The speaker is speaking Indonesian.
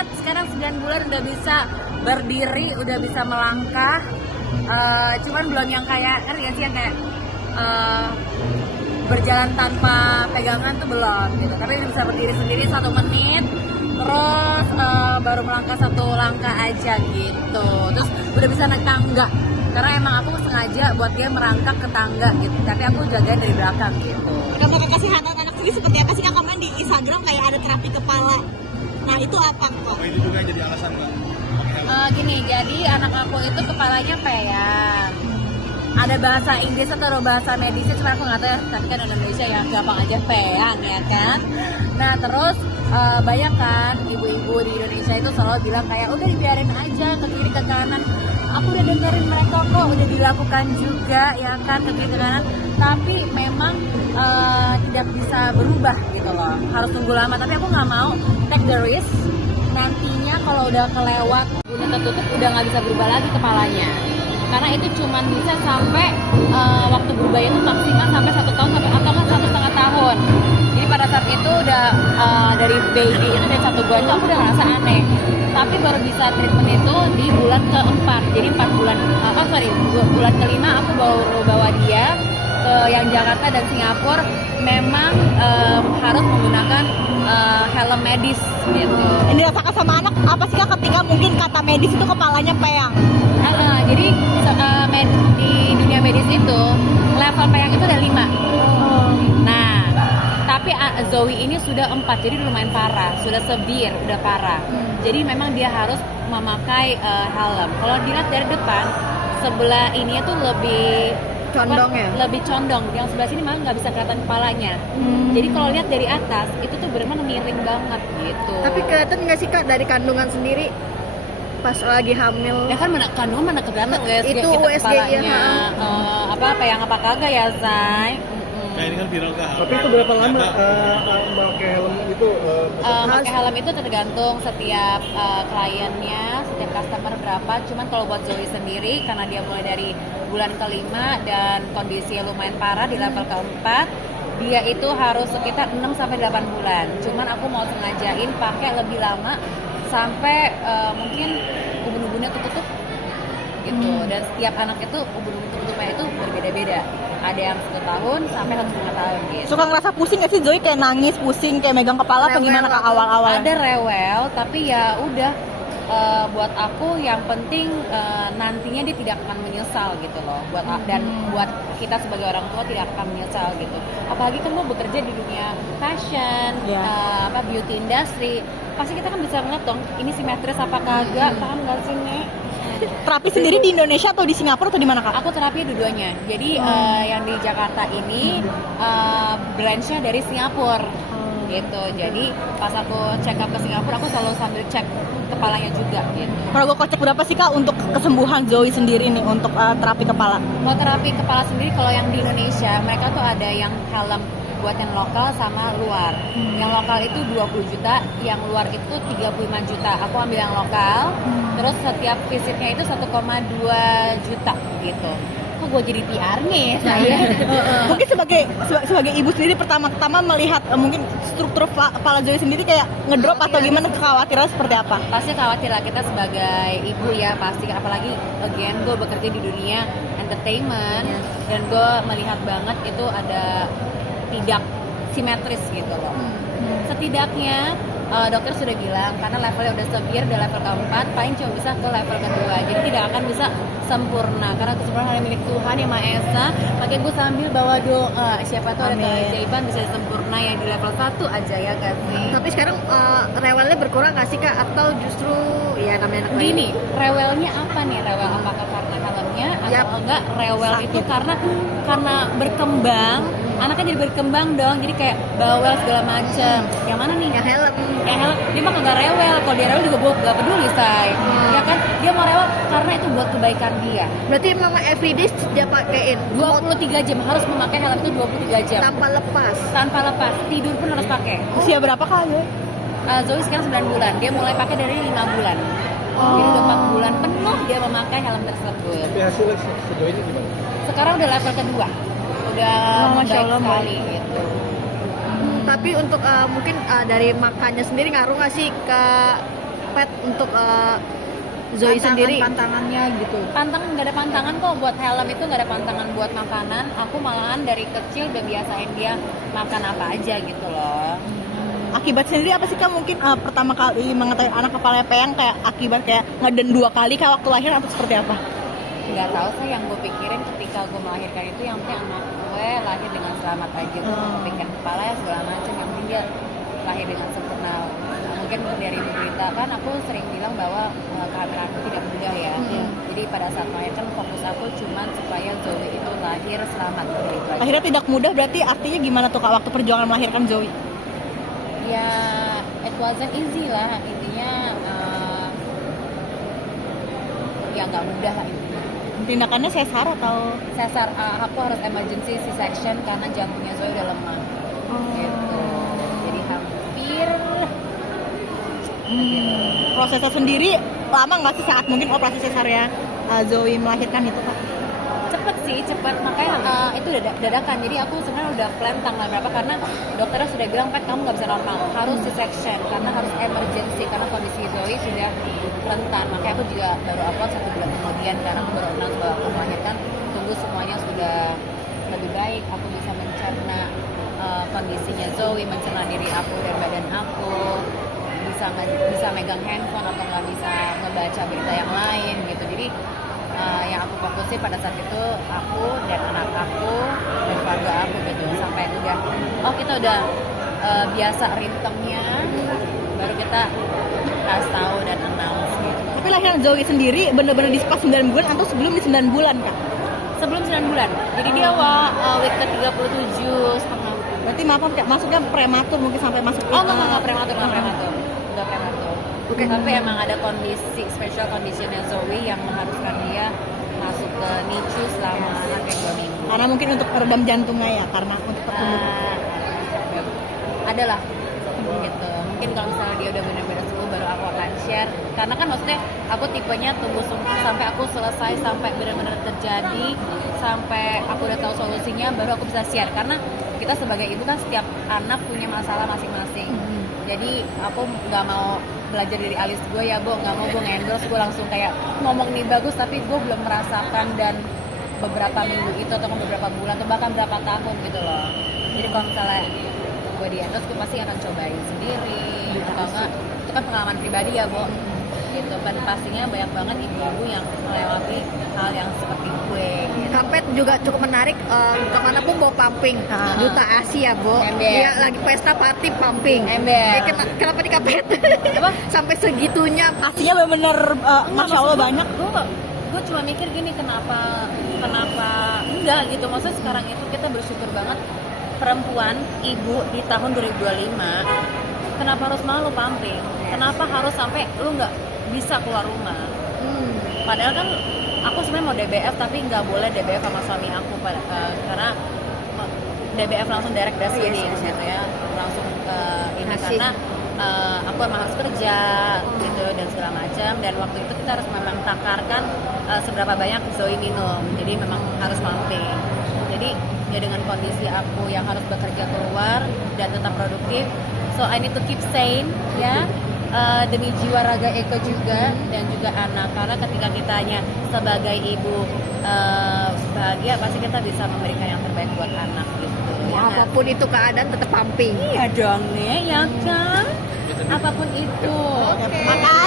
banget. Sekarang 9 bulan udah bisa berdiri, udah bisa melangkah. Cuman belum yang kayak, sih yang kayak berjalan tanpa pegangan tuh belum gitu. Tapi bisa berdiri sendiri 1 menit, terus baru melangkah 1 langkah aja gitu. Terus udah bisa naik tangga. Karena emang aku sengaja buat dia merangkak ke tangga gitu. Tapi aku jagain dari belakang gitu. Kalau kasih anak ini seperti apa sih? Kak kemarin di Instagram kayak ada terapi kepala. Nah itu apa kok? Itu juga jadi alasan Mbak? Gini, jadi anak aku itu kepalanya peyang. Ada bahasa Inggris atau bahasa medisnya, cuma aku nggak tahu ya. Tapi kan Indonesia ya gampang aja peyang ya kan. Nah terus banyak kan ibu-ibu di Indonesia itu selalu bilang kayak udah dibiarin aja ke kiri ke kanan. Aku udah dengerin mereka kok, udah dilakukan juga ya kan ke kiri ke kanan. Tapi memang tidak bisa berubah gitu loh. Harus tunggu lama. Tapi aku nggak mau take the risk. Nantinya kalau udah kelewat, udah tertutup, udah nggak bisa berubah lagi kepalanya. Karena itu cuma bisa sampai waktu berubah itu maksimal sampai 1 tahun sampai atau kan 1,5 tahun. Jadi pada saat itu udah dari baby itu dari 1 bulan itu aku udah ngerasa aneh. Tapi baru bisa treatment itu di bulan ke-4. Jadi 4 bulan, bulan ke-5 aku bawa dia ke yang Jakarta dan Singapura. Memang harus menggunakan helm medis gitu. Ini rasakan sama anak apa sih Kak ketika mungkin kata medis itu kepalanya peyang? Jadi di dunia medis itu level peyang itu ada 5. Nah, tapi Zoe ini sudah 4, jadi lumayan parah, sudah severe, udah parah. Jadi memang dia harus memakai helm. Kalau dilihat dari depan, sebelah ini tuh lebih Condong ya? Lebih condong. Yang sebelah sini malah nggak bisa kelihatan kepalanya. Jadi kalau lihat dari atas, itu tuh benar-benar miring banget gitu. Tapi kelihatan nggak sih Kak dari kandungan sendiri pas lagi hamil? Ya kan kandungan mana kegantung USG Itu kita USG kepalanya. Apa yang apa kagak ya, Say? Nah ini kan viral Kak. Tapi itu berapa lama pakai helm itu? Pakai helm itu tergantung setiap kliennya, setiap customer berapa. Cuman kalau buat Zoe sendiri, karena dia mulai dari bulan ke-5 dan kondisinya lumayan parah di level ke-4, dia itu harus sekitar 6-8 bulan. Cuman aku mau sengajain pakai lebih lama sampai mungkin ubun-ubunnya tutup gitu. Dan setiap anak itu ubun-ubun tutupnya itu berbeda-beda. Ada yang 1 tahun sampai 1,5 tahun gitu. Suka ngerasa pusing gak sih Zoe kayak nangis, pusing, kayak megang kepala atau gimana Kak awal-awal? Ada rewel, tapi ya udah buat aku yang penting nantinya dia tidak akan menyesal gitu loh. Dan buat kita sebagai orang tua tidak akan menyesal gitu. Apalagi kan lo bekerja di dunia fashion, beauty industry, pasti kita kan bisa ngeliat dong ini simetris apa kagak, paham gak sih Nek? Terapi sendiri di Indonesia atau di Singapura atau di mana Kak? Aku terapi dua-duanya. Jadi yang di Jakarta ini branch-nya dari Singapura gitu. Jadi pas aku check up ke Singapura, aku selalu sambil cek kepalanya juga gitu. Kalau gue kocek berapa sih Kak untuk kesembuhan Zoe sendiri nih untuk terapi kepala? Kalau terapi kepala sendiri, kalau yang di Indonesia mereka tuh ada yang helm buat yang lokal sama luar. Yang lokal itu 20 juta, yang luar itu 35 juta. Aku ambil yang lokal, terus setiap visitnya itu 1,2 juta gitu. Kok gue jadi PR-nya ya saya? Mungkin sebagai ibu sendiri pertama-tama melihat mungkin struktur kepala Zoe sendiri kayak ngedrop atau gimana, kekhawatiran seperti apa? Pasti khawatir lah kita sebagai ibu ya, pasti. Apalagi again gue bekerja di dunia entertainment dan gue melihat banget itu ada tidak simetris gitu loh. Setidaknya dokter sudah bilang karena levelnya udah severe, udah level ke-4, paling cuma bisa ke level ke-2. Jadi tidak akan bisa sempurna karena kesempurnaan hanya milik Tuhan Yang Maha Esa. Makanya gue sambil bawa doa, siapa tuh ada keajaiban bisa sempurna yang di level 1 aja ya kan sih. Tapi sekarang rewelnya berkurang nggak sih Kak? Atau justru ya namanya anak bayi? Gini, rewelnya apa nih? Rewel apakah karena helmnya atau enggak? Rewel itu karena berkembang. Anaknya jadi berkembang dong, jadi kayak bawel segala macem. Yang mana nih? Yang helm. Yang helm, dia mah kagak rewel. Kalau dia rewel juga gue gak peduli, say. Ya kan, dia mau rewel karena itu buat kebaikan dia. Berarti mama everyday dia pakein 23 jam, harus memakai helm itu 23 jam. tanpa lepas. Tanpa lepas, tidur pun harus pakai. Usia berapa Kak Zoe? Zoe sekarang 9 bulan, dia mulai pakai dari 5 bulan. Jadi udah 4 bulan penuh dia memakai helm tersebut. Tapi hasilnya sejauh ini gimana? Sekarang udah level kedua. Udah membaik sekali gitu. Tapi untuk mungkin dari makannya sendiri ngaruh nggak sih ke pet untuk Zoe sendiri? Pantangannya gitu. Pantangan nggak ada pantangan kok buat helm itu, nggak ada pantangan buat makanan. Aku malahan dari kecil udah biasain dia makan apa aja gitu loh. Akibat sendiri apa sih Kak? Mungkin pertama kali mengetahui anak kepala peyang kayak akibat kayak ngeden 2 kali Kak waktu lahir atau seperti apa? Nggak tahu sih, yang gue pikirin ketika gue melahirkan itu yang penting anak gue lahir dengan selamat aja. Gue pikir kepala ya segala macam, yang penting dia lahir dengan sempurna. Mungkin dari Ibu Berita kan aku sering bilang bahwa kehamilan aku tidak mudah ya. Jadi pada saat melahirkan fokus aku cuman supaya Zoe itu lahir selamat dari itu aja. Akhirnya tidak mudah berarti artinya gimana tuh Kak waktu perjuangan melahirkan Zoe? Ya it wasn't easy lah intinya, ya nggak mudah lah intinya. Tindakannya sesar atau? Sesar, aku harus emergency C-section karena jantungnya Zoe udah lemah. Gitu. Jadi hampir Prosesnya sendiri lama nggak sih saat mungkin operasi sesarnya Zoe melahirkan itu Kak? cepet sih, cepet, makanya itu dadakan. Jadi aku sebenarnya udah plan tanggal berapa karena dokternya sudah bilang, Pet, kamu nggak bisa normal, harus C-section karena harus emergency karena kondisi Zoe sudah rentan. Makanya aku juga baru upload 1 bulan kemudian karena aku baru announce bahwa aku melahirkan, tunggu semuanya sudah lebih baik, aku bisa mencerna kondisinya Zoe, mencerna diri aku dan badan aku, bisa megang handphone atau nggak bisa ngebaca berita yang lain gitu. Jadi yang aku fokusin pada saat itu aku dan anak aku dan keluarga aku gitu, sampai udah kita udah biasa ritmenya, baru kita kasih tahu dan announce gitu. Tapi lahiran Zoe sendiri benar-benar di pas 9 bulan atau sebelum di 9 bulan Kak? Sebelum 9 bulan, jadi dia week ke 37 setengah. Berarti maaf Kak, maksudnya prematur mungkin sampai masuk Nggak prematur. Tapi emang ada kondisi special conditionnya Zoe yang mengharuskan dia masuk ke NICU selama hampir 2 minggu. Karena mungkin untuk peredam jantungnya ya, karena untuk pertumbuhan. Adalah gitu. Mungkin kalau misalnya dia udah benar-benar sembuh baru aku akan share. Karena kan maksudnya aku tipenya tunggu sampai aku selesai, sampai benar-benar terjadi, sampai aku udah tahu solusinya baru aku bisa share. Karena kita sebagai ibu kan setiap anak punya masalah masing-masing. Jadi aku nggak mau belajar dari alis gue ya, nggak mau gue ngendorse, gue langsung kayak ngomong nih bagus tapi gue belum merasakan dan beberapa minggu itu atau beberapa bulan atau bahkan berapa tahun gitu loh. Jadi kalau misalnya gue di endorse, gue pasti akan cobain sendiri atau enggak, itu kan pengalaman pribadi ya gitu. Dan pastinya banyak banget ibu-ibu yang melewati hal yang seperti gue gitu. Kapet juga cukup menarik, kemanapun bawa pumping. Duta Asia, Ember. Iya, lagi pesta party pumping. Ember. Kenapa di Kapet? Sampai segitunya. Asinya benar-benar Masya Allah banyak. Gue cuma mikir gini, kenapa enggak gitu. Maksudnya sekarang itu kita bersyukur banget perempuan, ibu di tahun 2025, kenapa harus malu pumping? Kenapa harus sampai lu nggak bisa keluar rumah? Padahal kan aku sebenarnya mau DBF tapi nggak boleh DBF sama suami aku karena DBF langsung direct dari sini gitu ya, langsung ke ini karena aku emang harus kerja gitu dan segala macam, dan waktu itu kita harus memang takarkan seberapa banyak Zoe minum, jadi memang harus pumping. Jadi ya dengan kondisi aku yang harus bekerja keluar dan tetap produktif, so I need to keep sane ya, demi jiwa raga Eko juga dan juga anak, karena ketika kitanya sebagai ibu bahagia pasti kita bisa memberikan yang terbaik buat anak gitu ya, Apapun itu keadaan tetap pumping. iya dong nih ya kan, apapun itu. Makasih.